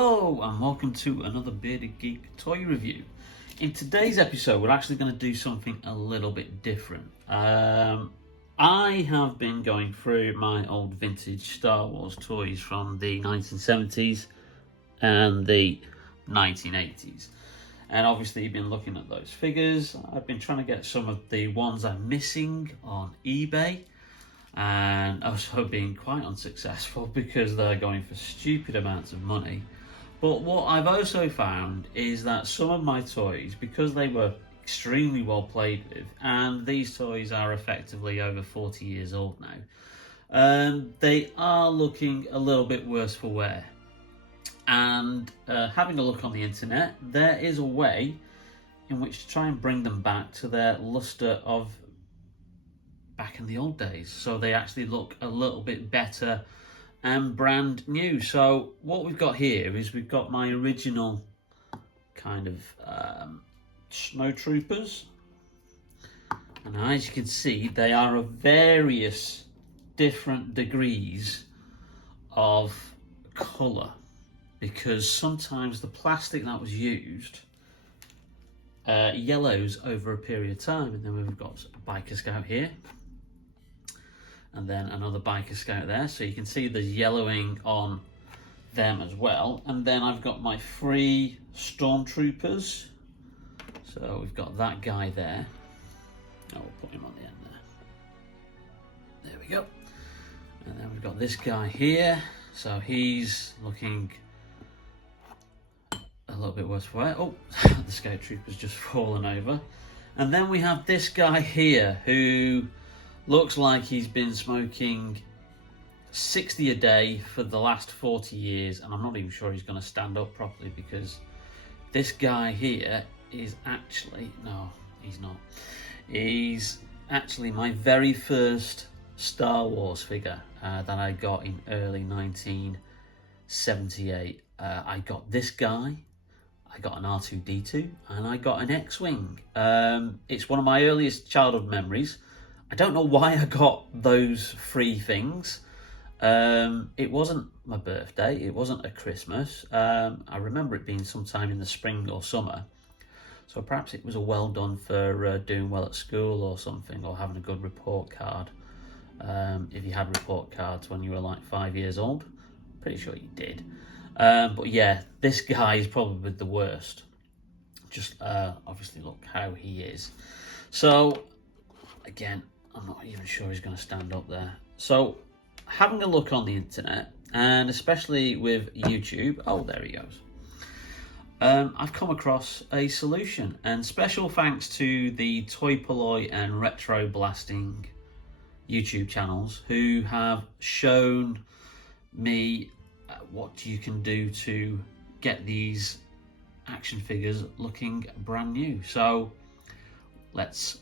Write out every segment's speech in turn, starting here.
Hello and welcome to another Bearded Geek toy review. In today's episode we're actually going to do something a little bit different. I have been going through my old vintage Star Wars toys from the 1970s and the 1980s. And obviously you've been looking at those figures. I've been trying to get some of the ones I'm missing on eBay. And also being quite unsuccessful because they're going for stupid amounts of money. But what I've also found is that some of my toys, because they were extremely well played with, and these toys are effectively over 40 years old now, they are looking a little bit worse for wear. And having a look on the internet, there is a way in which to try and bring them back to their luster of back in the old days, so they actually look a little bit better and brand new. So what we've got here is we've got my original kind of Stormtroopers, and as you can see they are of various different degrees of colour, because sometimes the plastic that was used yellows over a period of time. And then we've got a Biker Scout here, and then another Biker Scout there, so you can see the yellowing on them as well. And then I've got my 3 Stormtroopers, so we've got that guy there. Oh, we'll put him on the end there. There we go. And then we've got this guy here, so he's looking a little bit worse for wear. Oh, the Scout Trooper's just fallen over. And then we have this guy here who looks like he's been smoking 60 a day for the last 40 years, and I'm not even sure he's going to stand up properly, because this guy here is actually, no, he's not. He's actually my very first Star Wars figure that I got in early 1978. I got this guy, I got an R2-D2, and I got an X-Wing. It's one of my earliest childhood memories. I don't know why I got those 3 things. It wasn't my birthday, it wasn't a Christmas. I remember it being sometime in the spring or summer. So perhaps it was a well done for doing well at school or something, or having a good report card. If you had report cards when you were like 5 years old, pretty sure you did. But yeah, this guy is probably the worst. Just obviously look how he is. So again, I'm not even sure he's going to stand up there. So having a look on the internet, and especially with YouTube, oh, there he goes. I've come across a solution, and special thanks to the Toy Palitoy and Retro Blasting YouTube channels, who have shown me what you can do to get these action figures looking brand new. So let's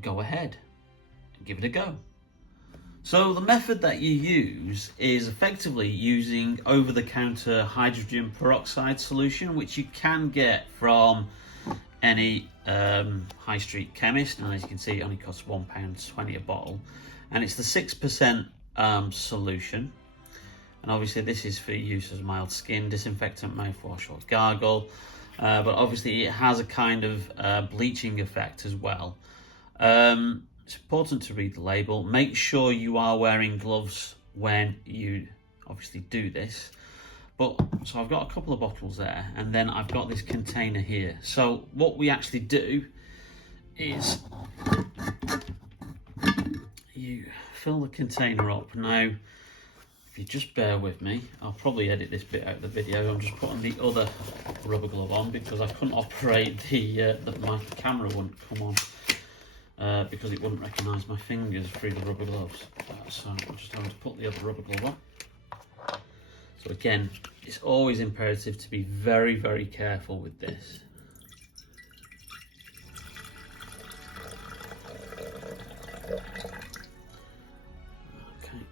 go ahead and give it a go. So the method that you use is effectively using over-the-counter hydrogen peroxide solution, which you can get from any high street chemist. And as you can see, it only costs £1.20 a bottle, and it's the 6% solution. And obviously this is for use as mild skin disinfectant, mouthwash or gargle, but obviously it has a kind of bleaching effect as well. It's important to read the label. Make sure you are wearing gloves when you obviously do this. But so I've got a couple of bottles there, and then I've got this container here. So what we actually do is you fill the container up. Now, if you just bear with me, I'll probably edit this bit out of the video. I'm just putting the other rubber glove on because I couldn't operate my camera wouldn't come on. Because it wouldn't recognise my fingers through the rubber gloves. So I'm just having to put the other rubber glove on. So again, it's always imperative to be very, very careful with this. Okay.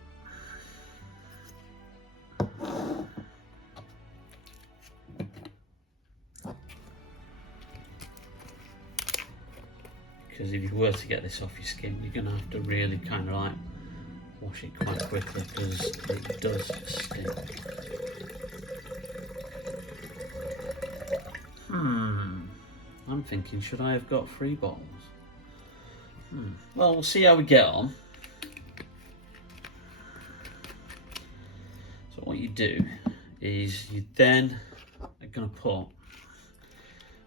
Because if you were to get this off your skin, you're going to have to really kind of like wash it quite quickly, because it does stink. I'm thinking, should I have got 3 bottles? Well, we'll see how we get on. So what you do is you then are going to put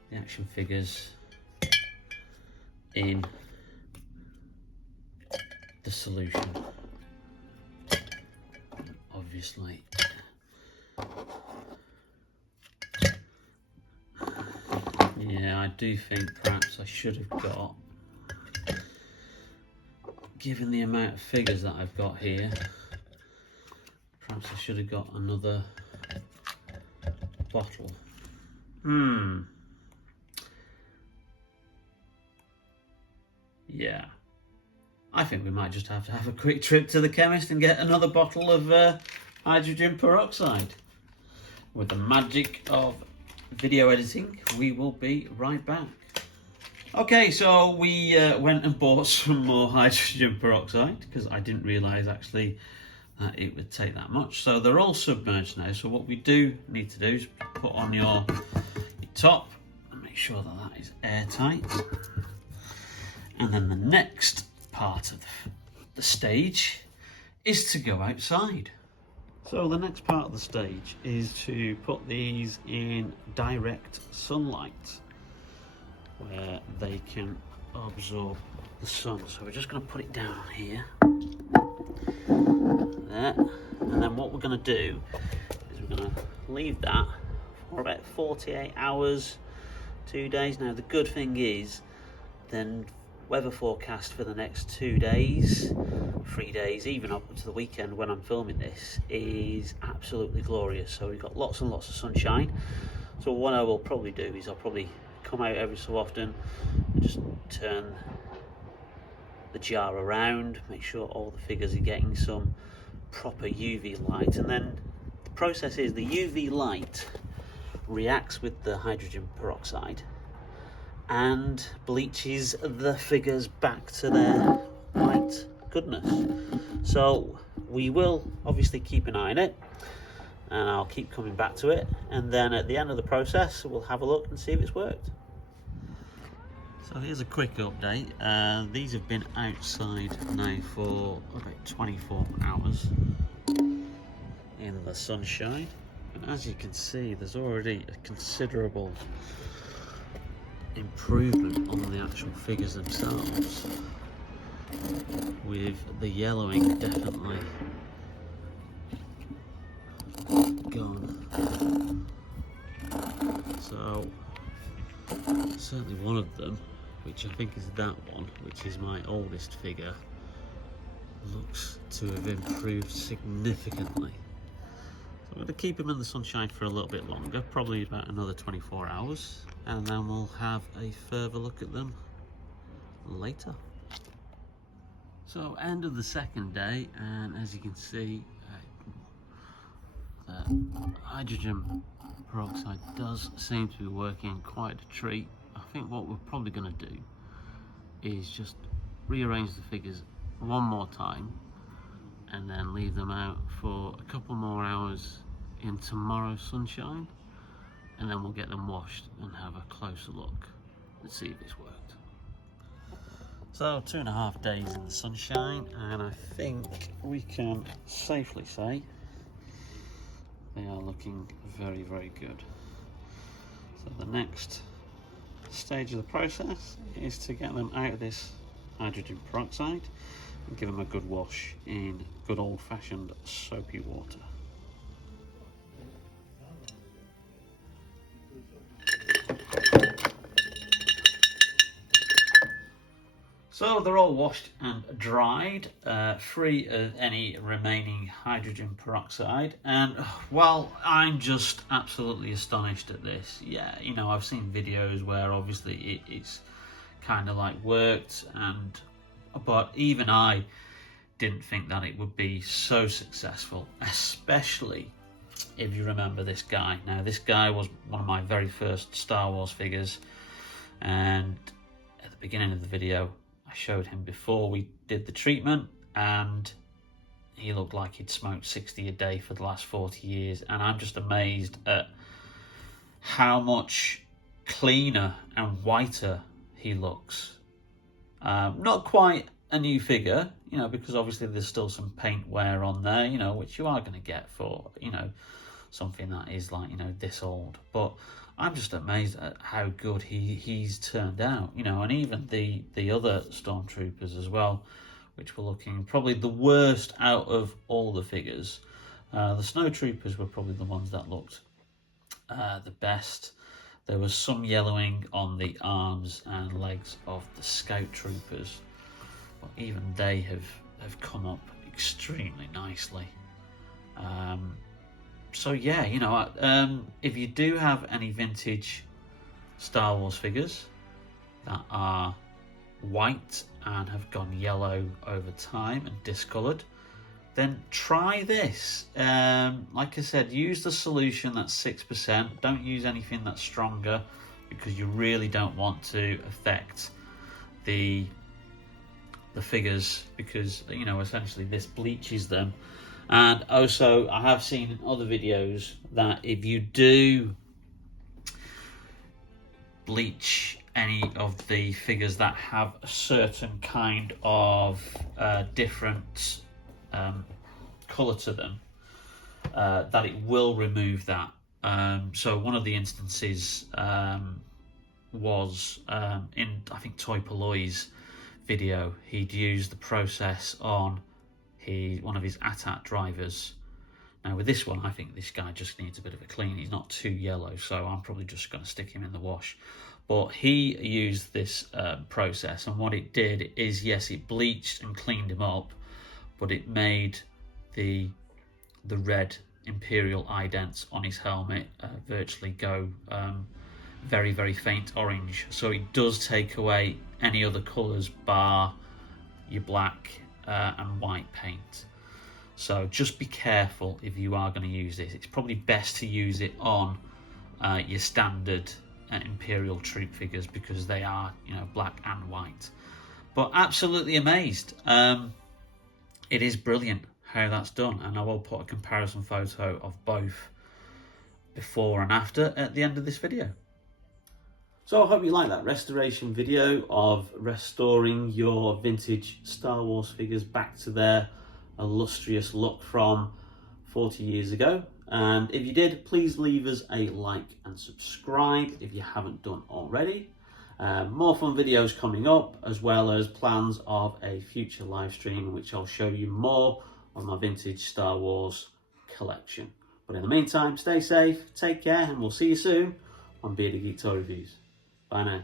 the action figures in the solution, obviously. Yeah, I do think perhaps I should have got, given the amount of figures that I've got here, perhaps I should have got another bottle. Yeah, I think we might just have to have a quick trip to the chemist and get another bottle of hydrogen peroxide. With the magic of video editing, we will be right back. Okay, so we went and bought some more hydrogen peroxide because I didn't realise actually that it would take that much. So they're all submerged now. So what we do need to do is put on your top and make sure that that is airtight. And then the next part of the stage is to go outside. So the next part of the stage is to put these in direct sunlight where they can absorb the sun. So we're just going to put it down here. There. And then what we're going to do is we're going to leave that for about 48 hours, 2 days. Now the good thing is then weather forecast for the next 2 days, 3 days, even up to the weekend when I'm filming this is absolutely glorious. So we've got lots and lots of sunshine. So what I will probably do is I'll probably come out every so often and just turn the jar around, make sure all the figures are getting some proper UV light. And then the process is the UV light reacts with the hydrogen peroxide and bleaches the figures back to their white goodness. So we will obviously keep an eye on it, and I'll keep coming back to it, and then at the end of the process we'll have a look and see if it's worked. So here's a quick update. These have been outside now for about 24 hours in the sunshine, and as you can see there's already a considerable improvement on the actual figures themselves, with the yellowing definitely gone. So certainly one of them, which I think is that one, which is my oldest figure, looks to have improved significantly. So I'm going to keep him in the sunshine for a little bit longer, probably about another 24 hours, and then we'll have a further look at them later. So end of the second day, and as you can see, the hydrogen peroxide does seem to be working quite a treat. I think what we're probably going to do is just rearrange the figures one more time and then leave them out for a couple more hours in tomorrow's sunshine, and then we'll get them washed and have a closer look and see if it's worked. So 2.5 days in the sunshine, and I think we can safely say they are looking very, very good. So the next stage of the process is to get them out of this hydrogen peroxide and give them a good wash in good old-fashioned soapy water. So they're all washed and dried, free of any remaining hydrogen peroxide, and well, I'm just absolutely astonished at this. Yeah, you know, I've seen videos where obviously it's kind of like worked, but even I didn't think that it would be so successful, especially if you remember this guy. Now, this guy was one of my very first Star Wars figures, and at the beginning of the video I showed him before we did the treatment, and he looked like he'd smoked 60 a day for the last 40 years, and I'm just amazed at how much cleaner and whiter he looks. Not quite a new figure, you know, because obviously there's still some paint wear on there, you know, which you are going to get for, you know, something that is like, you know, this old. But I'm just amazed at how good he's turned out, you know, and even the other Stormtroopers as well, which were looking probably the worst out of all the figures. The Snow Troopers were probably the ones that looked the best. There was some yellowing on the arms and legs of the Scout Troopers, but even they have come up extremely nicely. So yeah, you know, if you do have any vintage Star Wars figures that are white and have gone yellow over time and discoloured, then try this. Like I said, use the solution that's 6%. Don't use anything that's stronger, because you really don't want to affect the figures, because, you know, essentially this bleaches them. And also, I have seen in other videos that if you do bleach any of the figures that have a certain kind of different colour to them, that it will remove that. So one of the instances was in, I think, Toy Palitoy's video. He'd used the process on one of his AT-AT drivers. Now with this one, I think this guy just needs a bit of a clean. He's not too yellow, so I'm probably just going to stick him in the wash. But he used this process, and what it did is, yes, it bleached and cleaned him up, but it made the red Imperial idents on his helmet virtually go very, very faint orange. So it does take away any other colours bar your black and white paint. So just be careful if you are going to use this. It's probably best to use it on your standard Imperial troop figures, because they are, you know, black and white. But absolutely amazed. It is brilliant how that's done, and I will put a comparison photo of both before and after at the end of this video. So I hope you like that restoration video of restoring your vintage Star Wars figures back to their illustrious look from 40 years ago. And if you did, please leave us a like and subscribe if you haven't done already. More fun videos coming up, as well as plans of a future live stream in which I'll show you more of my vintage Star Wars collection. But in the meantime, stay safe, take care, and we'll see you soon on Bearded Geek Toy Reviews. Bye now.